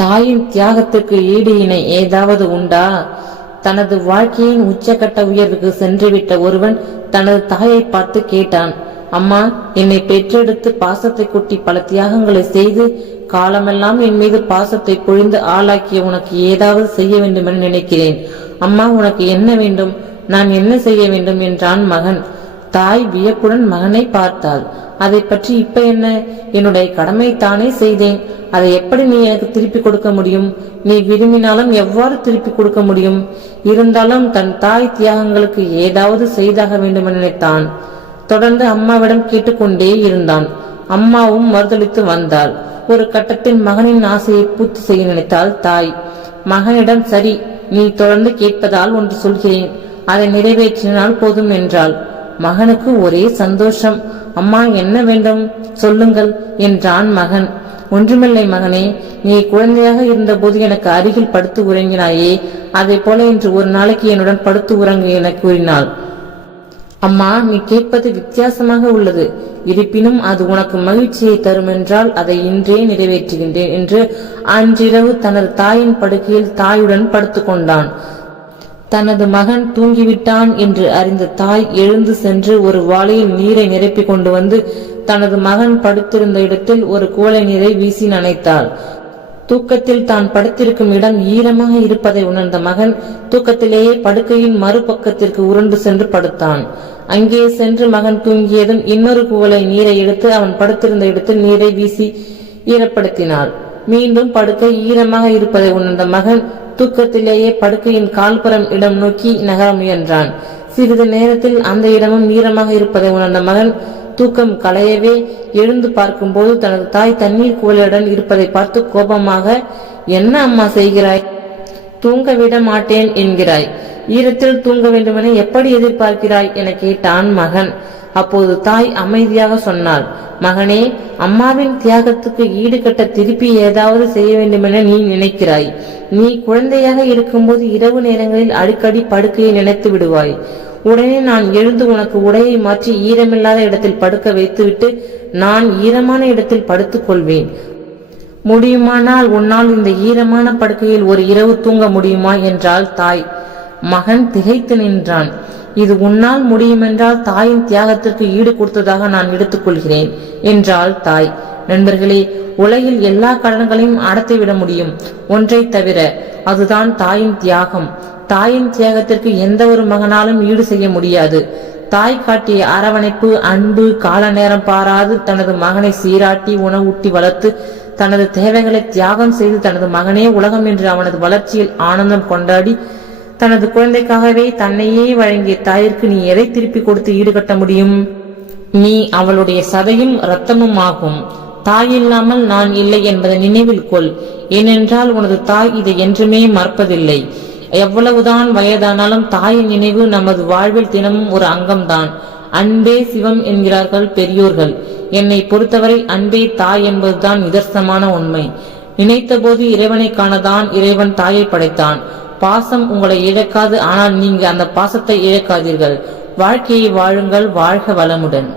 தாயின் தியாகத்துக்கு ஈடு இணை ஏதாவது உண்டா? தனது வாழ்க்கையின் உச்சக்கட்ட உயர்வுக்கு சென்றுவிட்ட ஒருவன் தனது தாயை பார்த்து கேட்டான் அம்மா என்னை பெற்றெடுத்து பாசத்தை கொட்டி பல தியாகங்களை செய்து காலமெல்லாம் என் மீது பாசத்தை பொழிந்து ஆளாக்கிய உனக்கு ஏதாவது செய்ய வேண்டும் என நினைக்கிறேன். அம்மா உனக்கு என்ன வேண்டும்? நான் என்ன செய்ய வேண்டும்? என்றான் மகன். தாய் வியப்புடன் மகனை பார்த்தாள். அதை பற்றி இப்ப என்ன? என்னுடைய கடமை தானே செய்தேன். அதை எப்படி நீ எனக்கு திருப்பி கொடுக்க முடியும்? நீ விரும்பினாலும் எவ்வாறு திருப்பி கொடுக்க முடியும்? இருந்தாலும் தன் தாய் தியாகங்களுக்கு ஏதாவது செய்தாக வேண்டும் என நினைத்தான். தொடர்ந்து அம்மாவிடம் கேட்டுக்கொண்டே இருந்தான். அம்மாவும் மறுதளித்து வந்தாள். ஒரு கட்டத்தில் மகனின் ஆசையை பூர்த்தி செய்ய நினைத்தாள் தாய். மகனிடம் சரி நீ தொடர்ந்து கேட்பதால் ஒன்று சொல்கிறேன். அதை நிறைவேற்றினால் போதும் என்றாள். மகனுக்கு ஒரே சந்தோஷம். அம்மா என்ன வேண்டும்? சொல்லுங்கள் என்றான் மகன். ஒன்றுமில்லை மகனே நீ குழந்தையாக இருந்தபோது எனக்கு அருகில் படுத்து உறங்கினாயே அதை போல இன்று ஒரு நாளைக்கு என்னுடன் படுத்து உறங்கு என கூறினாள். அம்மா நீ கேட்பது வித்தியாசமாக உள்ளது. இருப்பினும் அது உனக்கு மகிழ்ச்சியை தரும் என்றால் அதை இன்றே நிறைவேற்றுகின்றேன் என்று அன்றிரவு தனது தாயின் படுக்கையில் தாயுடன் படுத்துக் கொண்டான். தனது மகன் தூங்கிவிட்டான் என்று அறிந்த தாய் எழுந்து சென்று ஒரு வாளியில் நீரை நிரப்பிக் கொண்டு வந்து தனது மகன் படுத்திருந்த இடத்தில் ஒரு குவளை நீரை வீசி நனைத்தாள். தூக்கத்தில் தான் படுத்திருக்கும் இடம் ஈரமாக இருப்பதை உணர்ந்த மகன் தூக்கத்திலேயே படுக்கையின் மறுபக்கத்திற்கு உருண்டு சென்று படுத்தான். அங்கே சென்று மகன் தூங்கியதும் இன்னொரு குவளை நீரை எடுத்து அவன் படுத்திருந்த இடத்தில் நீரை வீசி ஈரப்படுத்தினாள். மீண்டும் படுக்கை ஈரமாக இருப்பதை உணர்ந்த மகன் தூக்கத்திலேயே படுக்கையின் கால்புறம் இடம் நோக்கி நகர முயன்றான். சிறிது நேரத்தில் அந்த இடமும் ஈரமாக இருப்பதை உணர்ந்த மகன் தூக்கம் களையவே எழுந்து பார்க்கும்போது தனது தாய் தண்ணீர் குவலையுடன் இருப்பதை பார்த்து கோபமாக என்ன அம்மா செய்கிறாய்? தூங்க விட மாட்டேன் என்கிறாய். ஈரத்தில் தூங்க வேண்டுமென எப்படி எதிர்பார்க்கிறாய்? என கேட்டான் மகன். அப்போது தாய் அமைதியாக சொன்னாள். மகனே அம்மாவின் தியாகத்துக்கு ஈடுகட்ட திருப்பி ஏதாவது செய்ய வேண்டுமென நீ நினைக்கிறாய். நீ குழந்தையாக இருக்கும்போது இரவு நேரங்களில் அடிக்கடி படுக்கையை நினைத்து விடுவாய். உடனே நான் எழுந்து உனக்கு உடையை மாற்றி ஈரமில்லாத இடத்தில் படுக்க வைத்துவிட்டு நான் ஈரமான இடத்தில் படுத்துக் கொள்வேன். முடியுமானால் உன்னால் இந்த ஈரமான படுக்கையில் ஒரு இரவு தூங்க முடியுமா? என்றாள் தாய். மகன் திகைத்து நின்றான். இது உன்னால் முடியுமென்றால் தாயின் தியாகத்திற்கு ஈடு கொடுத்ததாக நான் எடுத்துக்கொள்கிறேன் என்றாள் தாய். நண்பர்களே உலகில் எல்லா கடன்களையும் அடத்திவிட முடியும். ஒன்றை தவிர அதுதான் தாயின் தியாகம். தாயின் தியாகத்திற்கு எந்த ஒரு மகனாலும் ஈடு செய்ய முடியாது. தாய் காட்டிய அரவணைப்பு அன்பு கால நேரம் பாராது தனது மகனை சீராட்டி உணவூட்டி வளர்த்து தனது தேவைகளை தியாகம் செய்து தனது மகனே உலகம் என்று அவனது வளர்ச்சியில் ஆனந்தம் கொண்டாடி தனது குழந்தைக்காகவே தன்னையே வழங்கிய தாயிற்கு நீ எதை திருப்பி கொடுத்து ஈடுகட்ட முடியும்? நீ அவளுடைய சதையும் இரத்தமும் ஆகும் தாய் இல்லாமல் நான் இல்லை என்பதை நினைவில் கொள். ஏனென்றால் உனது தாய் இதை என்றுமே மறப்பதில்லை. எவ்வளவுதான் வயதானாலும் தாயின் நினைவு நமது வாழ்வில் தினமும் ஒரு அங்கம்தான். அன்பே சிவம் என்கிறார்கள் பெரியோர்கள். என்னை பொறுத்தவரை அன்பே தாய் என்பதுதான் நிதர்சனமான உண்மை. நினைத்தபோது இறைவனை காணதான் இறைவன் தாயை படைத்தான். பாசம் உங்களை இழக்காது ஆனால் நீங்க அந்த பாசத்தை இழக்காதீர்கள். வாழ்க்கையை வாழுங்கள் வாழ்க வளமுடன்.